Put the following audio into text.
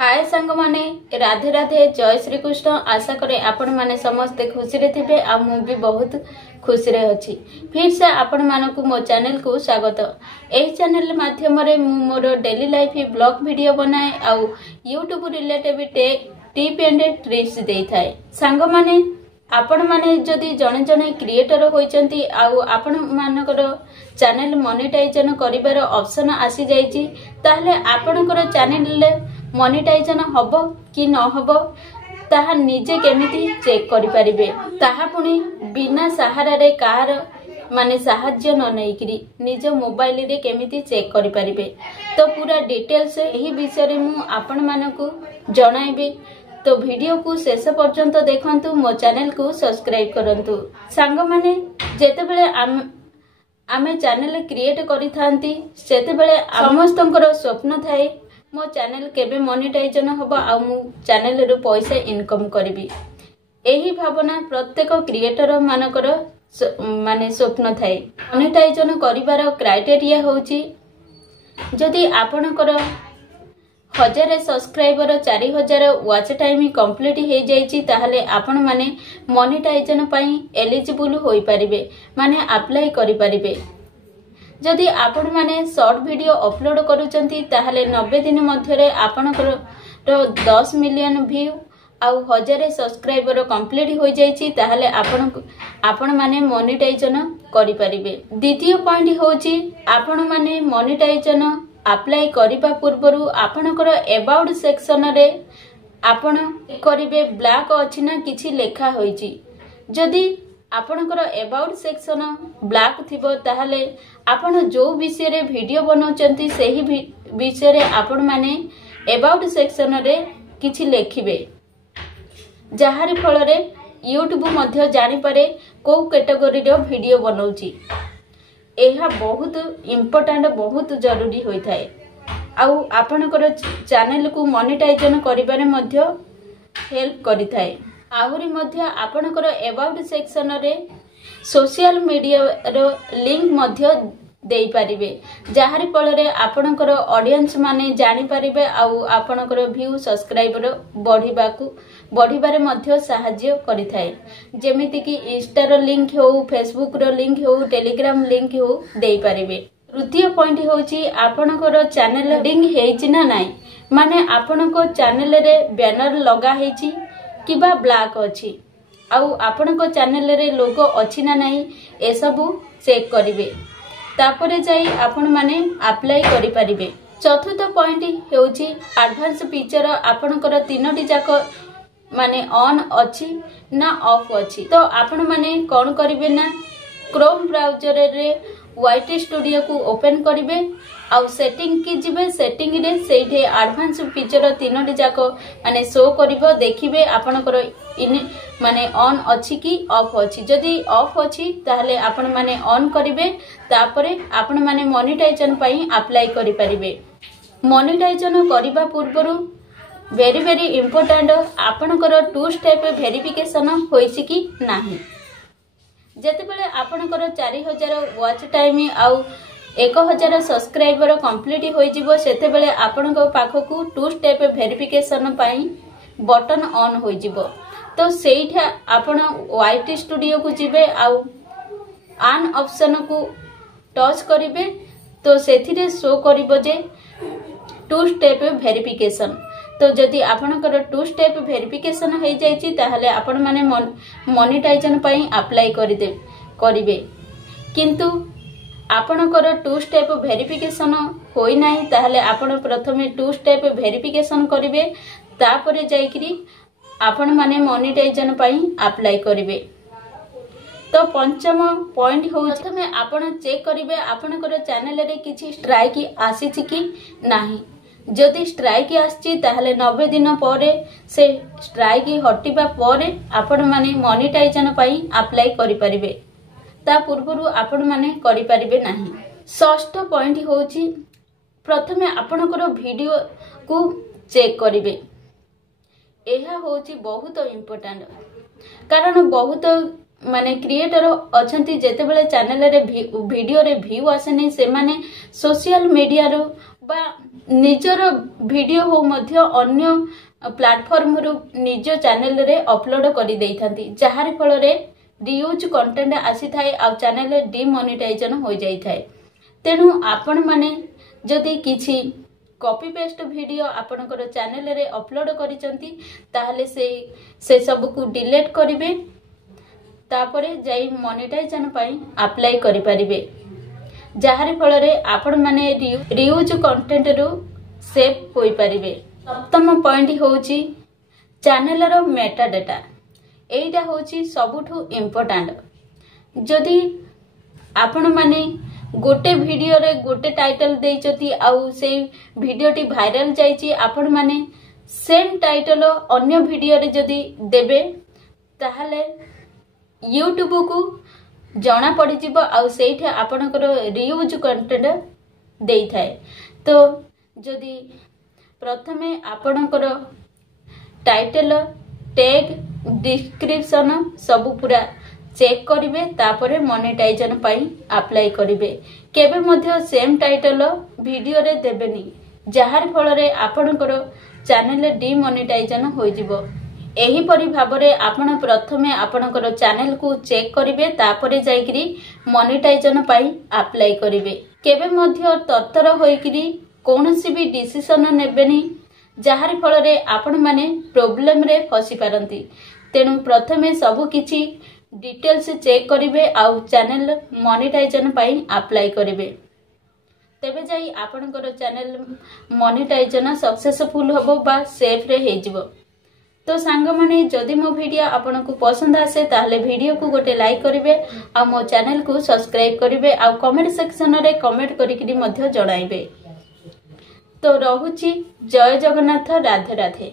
हाय सांग माने राधे राधे जय श्री कृष्ण। आशा करे आपण माने समस्ते खुशी रे थिबे आ मु भी बहुत खुशी रे अछि। फिर से आपण मानकु मो चैनल को स्वागत। एही चैनल माध्यम रे मु मोर डेली लाइफ ब्लॉग वीडियो बनाए आ YouTube related tip and tricks देई थाए। सांग माने आपण माने जदि जने जने क्रिएटर होइचंती आ आपण मानकर चैनल मोनेटाइजेशन करिवार ऑप्शन आसी जाईची ताहले आपणकर चैनल मोनेटाइजेशन हबो कि न हबो ताहा निजे केमिति चेक करि परिबे। ताहा पुनी बिना सहारा रे कार माने साहाय्य न नैकरी निज मोबाइल रे केमिति चेक करि परिबे। तो पूरा डिटेल्स एही विषय रे मु आपण मानकु जणाइबे। तो वीडियो को शेष पर्यंत देखंतु, मो चैनल को सब्सक्राइब करंतु। सांग माने जेते बेले आमे चैनल क्रिएट करि थांती सेते बेले समस्तंकर स्वप्न थाए मो चैनल केबे मोनेटाइजेशन हबो आ मु चैनल रो पैसा इनकम करबी। एही भावना प्रत्येक क्रिएटर मानकर माने स्वप्न थाए। मोनेटाइजेशन करिवार क्राइटेरिया होची जदि आपनकर 1000 सब्सक्राइबर 4000 वॉच टाइम कंप्लीट हो जाइए ताहले आपण माने मोनेटाइजेशन पई एलिजिबल होई परिबे माने अप्लाई करि परिबे। जदि आपण माने शॉर्ट वीडियो अपलोड करूचंती ताहले 90 दिन मध्यरे आपनकर 10 मिलियन व्यू आ 1000 सब्सक्राइबर कंप्लीट हो जाइए ताहले आपण माने मोनेटाइजेशन करि परिबे। द्वितीय पॉइंट होची आपण माने मोनेटाइजेशन अप्लाई करिबा पूर्वरु आपनकर अबाउट सेक्शन रे आपण करिवे ब्लैक अछि ना किछि लेखा होईची। जदि आपनकर अबाउट सेक्शन ब्लैक थिबो ताहले आपण जो विषय रे वीडियो बनाउचंती सेही विषय रे आपण माने अबाउट सेक्शन रे किछि लेखिबे, जहारी फल रे यूट्यूब मध्य जानि पारे को कैटेगरी रो वीडियो बनाउची। एहा बहुत इम्पोर्टेंट बहुत जरूरी होई थाए। आउ आपनकर चैनल को मोनेटाइजेशन करिबारे मध्य हेल्प करि थाए। आहुरी मध्य आपनकर अबाउट सेक्शन रे सोशल मीडिया रो लिंक मध्य देई परिबे, जहारी फल रे आपनकर ऑडियंस माने जानि परिबे आउ आपनकर व्यू सब्सक्राइबर बढ़िबारे मध्य सहाय्य करि थाए। जेमिति कि इंस्टा रो लिंक हो, फेसबुक रो लिंक हो, टेलीग्राम लिंक हो देई परिबे। तृतीय पॉइंट होची आपनकर चैनल लिंक हेची ना नाही, माने आपनको चैनल रे बैनर लगा हेची किबा ब्लैक अछि आउ आपनको चैनल रे लोगो अछि ना नाही ए सबु चेक करिवे। तापरे जाई आपण माने अप्लाई करि परिबे। चतुर्थ पॉइंट हेउची एडवांस फीचर आपनकर तीनोटी जाक माने ऑन अछि ना ऑफ अछि। तो आपण माने कोन करिवे ना क्रोम ब्राउजर रे वाईटी स्टूडियो को ओपन करिवे आउ सेटिंग की जिवे। सेटिंग रे सेठे एडवांस फीचर तीनोटी जाक माने शो करिवो, देखिबे आपनकर इन माने ऑन अछि कि ऑफ अछि। जदि ऑफ अछि ताहले आपण माने ऑन करिवे, तापरे आपण माने मोनेटाइजेशन पई अप्लाई करि परिबे। मोनेटाइजेशन करिबा पूर्वरु वेरी इम्पोर्टेंट आपनकर 2 स्टेप वेरिफिकेशन होइछि कि नाही। जेते बेले आपनकर 4000 वॉच टाइम आउ 1000 सब्सक्राइबर कंप्लीट होई जिवो सेते बेले आपनक पाखकु 2 स्टेप वेरिफिकेशन पई बटन ऑन होई जिवो। तो सेइठा आपण वाईटी स्टूडियो को जिवे आउ ऑन ऑप्शन को टच करिवे तो सेथिरे शो करिवो जे 2 स्टेप वेरिफिकेशन। तो जदि आपनकर 2 स्टेप वेरिफिकेशन हो जाइछि ताहले आपण माने मोनेटाइजेशन पई अप्लाई करिवे। किंतु आपनकर 2 स्टेप वेरिफिकेशन होई नाही ताहले आपण प्रथमे 2 स्टेप वेरिफिकेशन करिवे, तापरे जाइकरी आपण माने मोनेटाइजेशन पई अप्लाई करिवे। तो पंचम पॉइंट हो प्रथमे आपण चेक करिवे आपनकर चैनल रे किछि स्ट्राइक आसीछि कि नाही। जदि स्ट्राइक आछि ताहले 90 दिन परे से स्ट्राइक हटिबा परे आपण माने मोनेटाइजेशन पई अप्लाई करि परिबे, ता पूर्वरु आपण माने करि परिबे नाही। षष्ठ पॉइंट होची प्रथमे आपनकर वीडियो को चेक करिवे। एहा होची बहुत इम्पोर्टेंट, कारण बहुत माने क्रिएटर अछंती जेते बेले चैनल रे वीडियो रे व्यू आसेनी से माने सोशल मीडिया रो बा निजर वीडियो हो मध्य अन्य प्लेटफॉर्म रु निज चैनल रे अपलोड कर देई थांती जहार फल रे रियूज कंटेंट आसी थाए आ चैनल डिमोनेटाइजेशन हो जाई थाए। तेणु आपण माने जदि किछि कॉपी पेस्ट वीडियो आपनकर चैनल रे अपलोड करिसंती ताहले से सब को डिलीट करिवे तापरे जाई मोनेटाइजेशन पई अप्लाई करि परिबे जहार फल रे आपण माने रियूज कंटेंट रु सेव होई परिबे। सप्तम पॉइंट होउची चैनल रो मेटा डाटा एटा होउची सबुठु इम्पोर्टेंट। जदि आपण माने गोटे वीडियो रे गोटे टाइटल देइचती आउ से वीडियोटी भाइरल जाइची आपण माने सेम टाइटल अन्य वीडियो रे जदि देबे ताहले यूट्यूब को जना पड़ी जिवो आउ सेठी आपनकर रियूज कंटेंट देई थाए। तो जदि प्रथमे आपनकर टाइटल टैग डिस्क्रिप्शन सब पूरा चेक करिवे तापरे मोनेटाइजेशन पाई अप्लाई करिवे। केबे मध्य सेम टाइटल वीडियो रे देबेनी जहार फल रे आपनकर चैनल डिमोनेटाइजेशन होई जिवो। एही परि भाबरे आपण प्रथमे आपनकर चैनल को चेक करिवे तापरे जाईकरी मोनेटाइजेशन पाई अप्लाई करिवे। केबे मध्य तत्तर होईकरी कोनोसी भी डिसीजन नेबेनी जहार फल रे आपण माने प्रॉब्लम रे फसी पारंती। तेणु प्रथमे सब किछि डिटेल्स चेक करिवे आउ चैनल मोनेटाइजेशन पाई अप्लाई करिवे तेबे जाई आपनकर चैनल मोनेटाइजेशन सक्सेसफुल होबो बा सेफ रे हे जिवो। तो सांग माने जदि मो वीडियो आपनकु पसंद आसे ताहले वीडियो को गोटे लाइक करिवे आ मो चैनल को सब्सक्राइब करिवे आ कमेंट सेक्शन रे कमेंट करिकरी मध्य जणाइबे। तो रहुची जय जगन्नाथ राधे राधे।